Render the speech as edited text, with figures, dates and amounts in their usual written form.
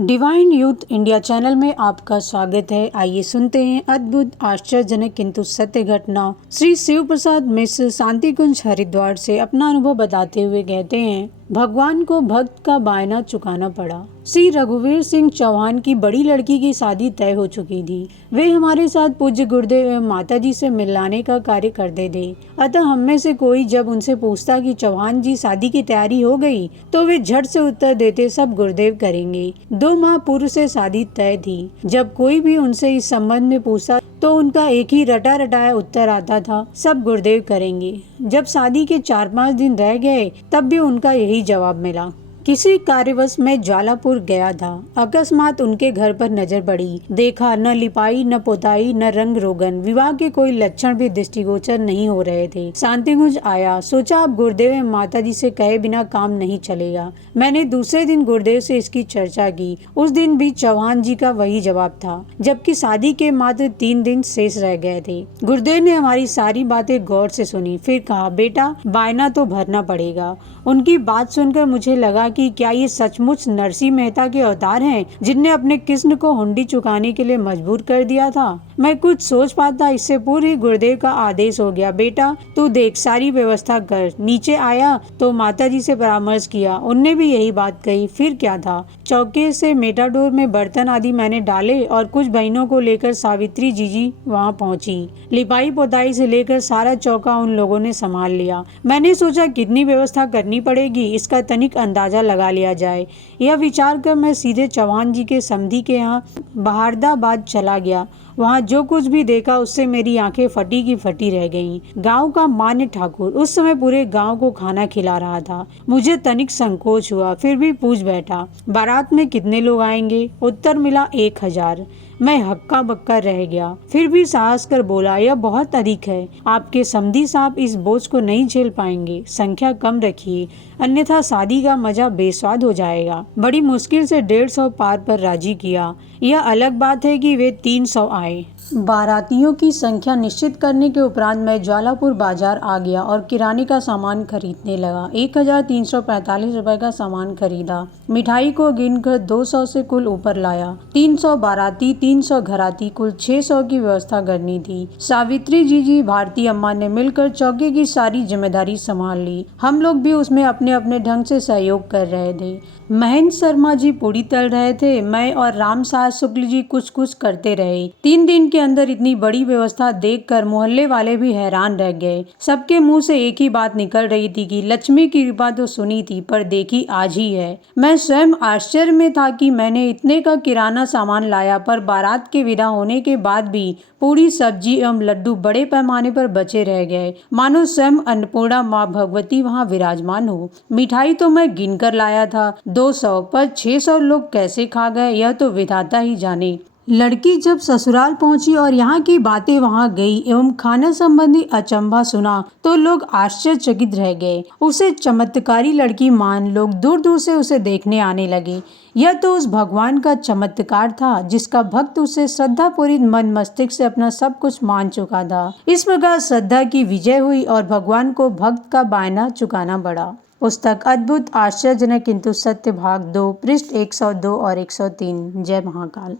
Divine youth India channel में आपका स्वागत है। आइए सुनते हैं अद्भुत, आश्चर्यजनक किंतु सत्य घटना। श्री शिव प्रसाद मिश्र शांति कुंज हरिद्वार से अपना अनुभव बताते हुए कहते हैं, भगवान को भक्त का बायना चुकाना पड़ा। श्री रघुवीर सिंह चौहान की बड़ी लड़की की शादी तय हो चुकी थी। वे हमारे साथ पूज्य गुरुदेव एवं माता जी से मिलाने का कार्य करते थे। अतः हम में से कोई जब उनसे पूछता कि चौहान जी शादी की तैयारी हो गई, तो वे झट से उत्तर देते, सब गुरुदेव करेंगे। 2 माह पूर्व से शादी तय थी। जब कोई भी उनसे इस संबंध में पूछता तो उनका एक ही रटा रटाया उत्तर आता था, सब गुरुदेव करेंगे। जब शादी के 4-5 दिन रह गए तब भी उनका यही जवाब मिला। किसी कार्यवश में ज्वालापुर गया था। अकस्मात उनके घर पर नजर पड़ी। देखा, न लिपाई न पोताई न रंग रोगन, विवाह के कोई लक्षण भी दृष्टिगोचर नहीं हो रहे थे। शांतिकुंज आया, सोचा अब गुरुदेव एवं माता जी से कहे बिना काम नहीं चलेगा। मैंने दूसरे दिन गुरुदेव से इसकी चर्चा की। उस दिन भी चौहान जी का वही जवाब था, जबकि शादी के मात्र 3 दिन शेष रह गए थे। गुरुदेव ने हमारी सारी बातें गौर से सुनी, फिर कहा, बेटा बायना तो भरना पड़ेगा। उनकी बात सुनकर मुझे लगा कि क्या ये सचमुच नरसिंह मेहता के अवतार हैं, जिनने अपने कृष्ण को हुंडी चुकाने के लिए मजबूर कर दिया था। मैं कुछ सोच पाता इससे पूर्व ही गुरुदेव का आदेश हो गया, बेटा तू देख, सारी व्यवस्था कर। नीचे आया तो माता जी से परामर्श किया, उनने भी यही बात कही। फिर क्या था, चौके से मेटाडोर में बर्तन आदि मैंने डाले और कुछ बहनों को लेकर सावित्री जीजी वहाँ पहुँची। लिपाई पोताई से लेकर सारा चौका उन लोगों ने संभाल लिया। मैंने सोचा कितनी व्यवस्था करनी पड़ेगी, इसका तनिक अंदाजा लगा लिया जाए। यह विचार कर मैं सीधे चौहान जी के समधी के यहाँ बहारदाबाद चला गया। वहाँ जो कुछ भी देखा उससे मेरी आंखें फटी की फटी रह गईं। गांव का मान्य ठाकुर उस समय पूरे गांव को खाना खिला रहा था। मुझे तनिक संकोच हुआ, फिर भी पूछ बैठा, बारात में कितने लोग आएंगे? उत्तर मिला 1000। मैं हक्का बक्का रह गया, फिर भी साहस कर बोला, यह बहुत अधिक है। आपके समधी साहब इस बोझ को नहीं झेल पाएंगे, संख्या कम रखिए, अन्यथा शादी का मजा बेस्वाद हो जाएगा। बड़ी मुश्किल से 150 पार पर राजी किया। यह अलग बात है कि वे 300 आए। बारातियों की संख्या निश्चित करने के उपरांत मैं ज्वालापुर बाजार आ गया और किराने का सामान खरीदने लगा। 1345 रुपए का सामान खरीदा। मिठाई को गिनकर 200 से कुल ऊपर लाया। 300 बाराती, 300 घराती, कुल 600 की व्यवस्था करनी थी। सावित्री जी भारती अम्मा ने मिलकर चौके की सारी जिम्मेदारी संभाल ली। हम लोग भी उसमें अपने अपने ढंग से सहयोग कर रहे थे। महेंद्र शर्मा जी पूड़ी तल रहे थे, मैं और राम साहब शुक्ल जी कुछ कुछ करते रहे। 3 दिन के अंदर इतनी बड़ी व्यवस्था देखकर मोहल्ले वाले भी हैरान रह गए। सबके मुंह से एक ही बात निकल रही थी कि लक्ष्मी की कृपा तो सुनी थी, पर देखी आज ही है। मैं स्वयं आश्चर्य में था कि मैंने इतने का किराना सामान लाया, पर बारात के विदा होने के बाद भी पूरी, सब्जी एवं लड्डू बड़े पैमाने पर बचे रह गए, मानो स्वयं अन्नपूर्णा माँ भगवती वहाँ विराजमान हो। मिठाई तो मैं गिन कर लाया था 200, पर 600 लोग कैसे खा गए यह तो विधाता ही जाने। लड़की जब ससुराल पहुंची और यहाँ की बातें वहाँ गई एवं खाना संबंधी अचंभा सुना तो लोग आश्चर्यचकित रह गए। उसे चमत्कारी लड़की मान लोग दूर दूर से उसे देखने आने लगे। यह तो उस भगवान का चमत्कार था जिसका भक्त उसे श्रद्धापूर्वक मन मस्तिष्क से अपना सब कुछ मान चुका था। इस प्रकार श्रद्धा की विजय हुई और भगवान को भक्त का बायना चुकाना पड़ा। पुस्तक अद्भुत, आश्चर्यजनक किंतु सत्य, भाग 2, पृष्ठ 102 और 103। जय महाकाल।